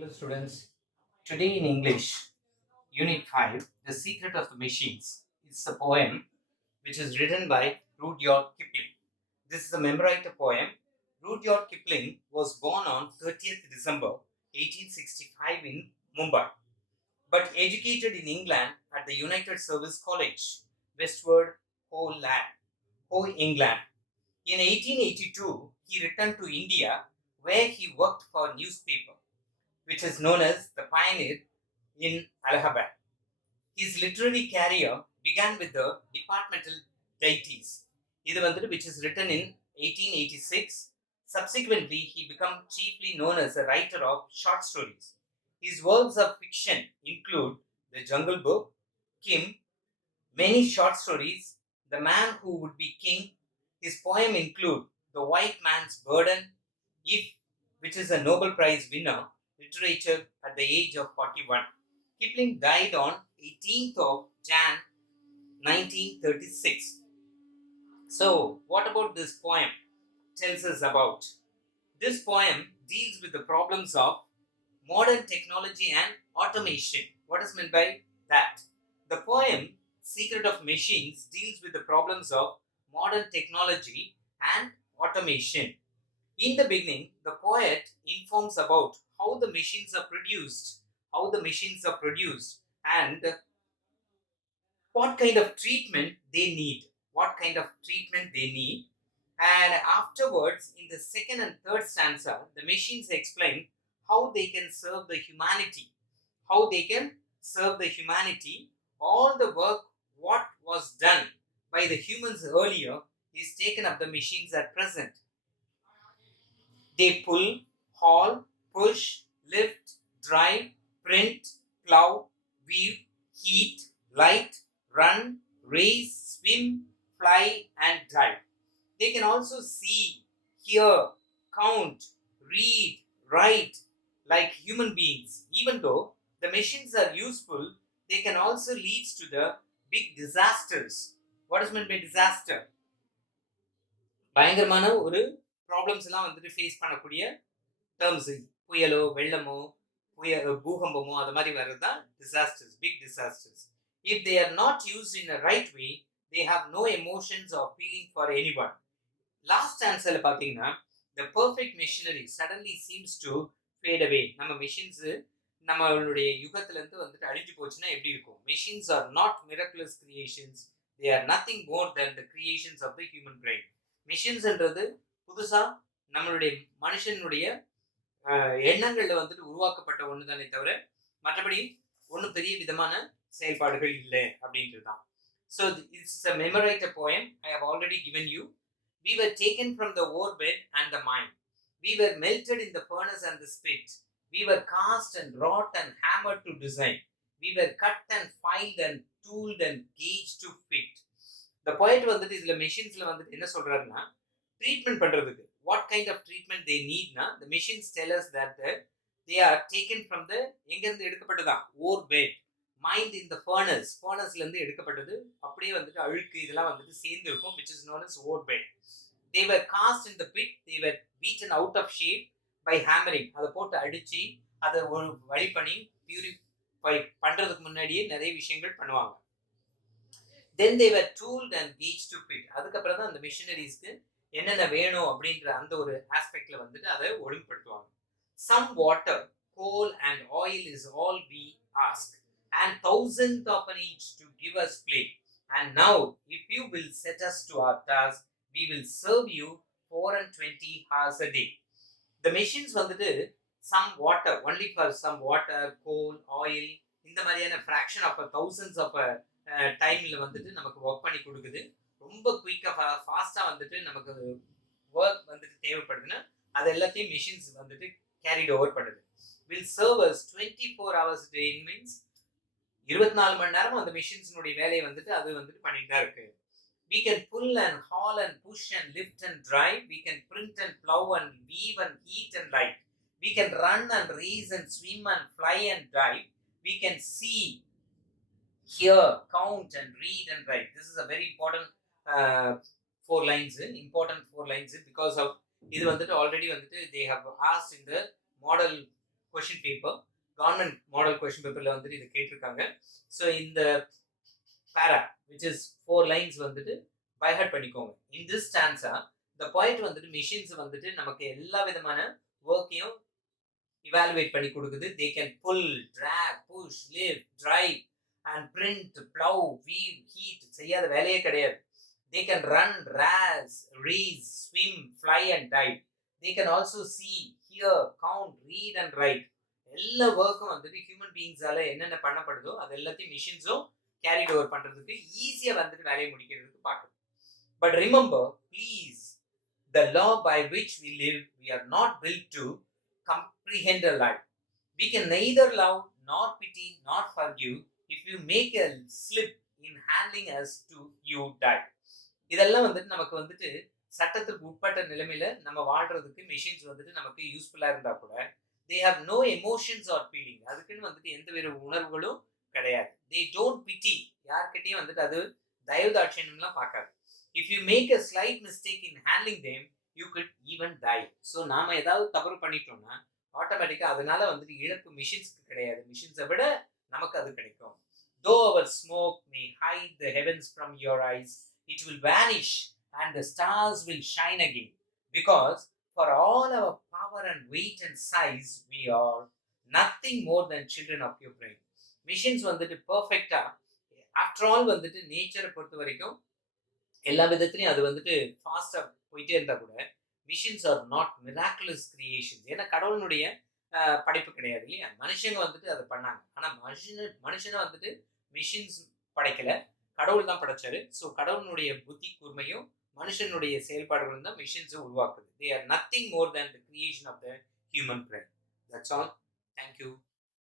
Hello, students. Today in English, Unit 5, The Secret of the Machines, is a poem which is written by Rudyard Kipling. This is a memoriter poem. Rudyard Kipling was born on 30th December 1865 in Mumbai, but educated in England at the United Service College, Westward Ho, England. In 1882, he returned to India where he worked for a newspaper which is known as the pioneer in Allahabad. His literary career began with the departmental deities, which is written in 1886. Subsequently, he became chiefly known as a writer of short stories. His works of fiction include The Jungle Book, Kim, many short stories, The Man Who Would Be King. His poem include The White Man's Burden, If, which is a Nobel Prize winner, literature at the age of 41. Kipling died on 18th of Jan 1936. So, what about this poem tells us about? This poem deals with the problems of modern technology and automation. What is meant by that? The poem Secret of Machines deals with the problems of modern technology and automation. In the beginning, the poet informs about how the machines are produced, and what kind of treatment they need, And afterwards, in the second and third stanza, the machines explain how they can serve the humanity. How they can serve the humanity. All the work, what was done by the humans earlier, is taken up the machines at present. They pull, haul, push, lift, drive, print, plow, weave, heat, light, run, race, swim, fly, and dive. They can also see, hear, count, read, write like human beings. Even though the machines are useful, they can also lead to the big disasters. What is meant by disaster? பயங்கரமான ஒரு ப்ராப்ளம்ஸ் எல்லாம் ஃபேஸ் பண்ணக்கூடிய டேர்ம்ஸ். புயலோ, வெள்ளமோ, பூகம்பமோ அது மாதிரி வர்றது தான் disasters, big disasters. If they are not used in a right way, they have no emotions or feeling for anyone. Last ஆன்சர்ல பாத்தீங்கன்னா, the perfect machinery suddenly seems to fade away. நம்ம மிஷின்ஸ் நம்மளுடைய யுகத்துல இருந்து அழிஞ்சு போச்சுன்னா எப்படி இருக்கும்? Machines are not miraculous creations, they are nothing more than the creations of the human brain. மிஷின்ஸ்ன்றது புதுசா நம்மளுடைய மனுஷனுடைய எண்ணங்கள்ல உருவாக்கப்பட்ட ஒன்று தானே தவிர மற்றபடி ஒன்றும் பெரிய விதமான செயல்பாடுகள் இல்லை அப்படின்றது தான். So it's a memorized poem I have already given you. We were taken from the ore bed and the mine. We were melted in the furnace and the spit. We were cast and wrought and hammered to design. We were cut and filed and tooled and gauged to fit. The poet இதுல மெஷின்ஸ்ல என்ன சொல்றாருன்னா, ட்ரீட்மெண்ட் பண்றதுக்கு what kind of treatment they need na, the machines tell us that they are taken from the எங்க இருந்து எடுக்கப்பட்டதா ore bed, mined in the furnaceல இருந்து எடுக்கப்பட்டது. அப்படியே அழுக்கு இதெல்லாம் சேர்ந்து இருக்கும், which is known as ore bed. They were cast in the pit, they were beaten out of shape by hammering. அதை போட்டு அடிச்சு அதை ஒரு வழி பண்ணி பியூரிஃபை பண்றதுக்கு முன்னாடியே நிறைய விஷயங்கள் பண்ணுவாங்க. Then they were tooled and gauged to fit. அதுக்கப்புறம் தான் அந்த மிஷினரிஸ்க்கு என்னென்ன வேணும் அப்படின்ற அந்த ஒரு ஆஸ்பெக்ட்ல அதை ஒழுங்குபடுத்துவாங்க. Some water, coal and oil is all we ask, and thousandth of an each to give us play. And now, if you will set us to our task, we will serve you 420 hours a day. The machines some water, only for some water, coal, oil, இந்த மாதிரியான fraction of thousands of டைம்ல நமக்கு ஒர்க் பண்ணி கொடுக்குது. ரொம்ப குயிக்கா ஃபாஸ்டா நமக்கு ஒர்க் தேவைப்படுதுன்னா அது எல்லாத்தையும் மிஷின்ஸ் கேரிட் ஓவர் பண்ணுது. Will serve as 24 hours a day means 24 மணி நேரம் அந்த மிஷின்ஸ்னுடைய வேலையை அது பண்ணிட்டு தான் இருக்கு. We can pull and haul and push and lift and drive. We can print and plow and weave and heat and light. We can run and race and swim and fly and dive. We can see, hear, count and read and write. This is a very important four lines because of இது already they have asked in the model question paper, government model question பேப்பர்ல வந்துட்டு இதை கேட்டிருக்காங்க. ஸோ இந்த பேரா which is 4 லைன்ஸ் வந்துட்டு by heart பண்ணிக்கோங்க. In this stanza இந்த பாயிண்ட் வந்துட்டு மிஷின்ஸ் வந்துட்டு நமக்கு எல்லா விதமான ஒர்க்கையும் evaluate பண்ணி கொடுக்குது. They can pull, drag, push, lift, drive and print, plow, weave, heat. செய்யாத வேலையே கிடையாது. They can run, race, swim, fly and dive. They can also see, hear, count, read and write. எல்லா ஒர்க்கும் வந்துட்டு ஹியூமன் பீயிங்ஸால என்னென்ன பண்ணப்படுதோ அது எல்லாத்தையும் மிஷின்ஸும் கேரிட் ஓவர் பண்றதுக்கு ஈஸியா வந்துட்டு வேலையை முடிக்கிறதுக்கு பார்க்குது. But remember please, the law by which we live, we are not built to comprehend a life. We can neither love nor pity nor forgive. If you make a slip in handling us to you die. இதெல்லாம் வந்துட்டு நமக்கு வந்துட்டு சட்டத்துக்கு உட்பட்ட நிலைமையில நம்ம வாழ்றதுக்கு மிஷின்ஸ் வந்துட்டு நமக்கு யூஸ்ஃபுல்லா இருந்தா கூட they have no emotions or feeling. அதுக்குன்னு வந்துட்டு எந்த வித உணர்வுகளும் கிடையாது. they don't pity. யார்கிட்டயும் வந்துட்டு அது தயவு தாட்சியம்லாம் பார்க்காது. if you make a slight mistake in handling them, you could even die. So நாம ஏதாவது தவறு பண்ணிட்டோம்னா ஆட்டோமேட்டிக்கா அதனால வந்துட்டு இழப்பு மிஷின்ஸ்க்கு கிடையாது, மிஷின்ஸை விட நமக்கு அது கிடைக்கும். though our smoke may hide the heavens from your eyes, it will vanish and the stars will shine again, because for all our power and weight and size, we are nothing more than children of your brain. Machines வந்துட்டு பெர்ஃபெக்ட்டா after all வந்துட்டு நேச்சரை பொறுத்த வரைக்கும் எல்லா விதத்துலையும் அது வந்துட்டு ஃபாஸ்டா போயிட்டே இருந்தா கூட machines are not miraculous creations. ஏன்னா கடவுளுடைய படைப்பு கிடையாது இல்லையா. மனுஷங்க வந்துட்டு அதை பண்ணாங்க. ஆனா மனுஷனை வந்துட்டு மிஷின்ஸ் படைக்கல, கடவுள் தான் படைச்சாரு. ஸோ கடவுளுடைய புத்தி கூர்மையும் மனுஷனுடைய செயல்பாடுகளும் தான் மிஷின்ஸை உருவாக்குது. They are nothing more than the creation of the human brain. That's all. Thank you.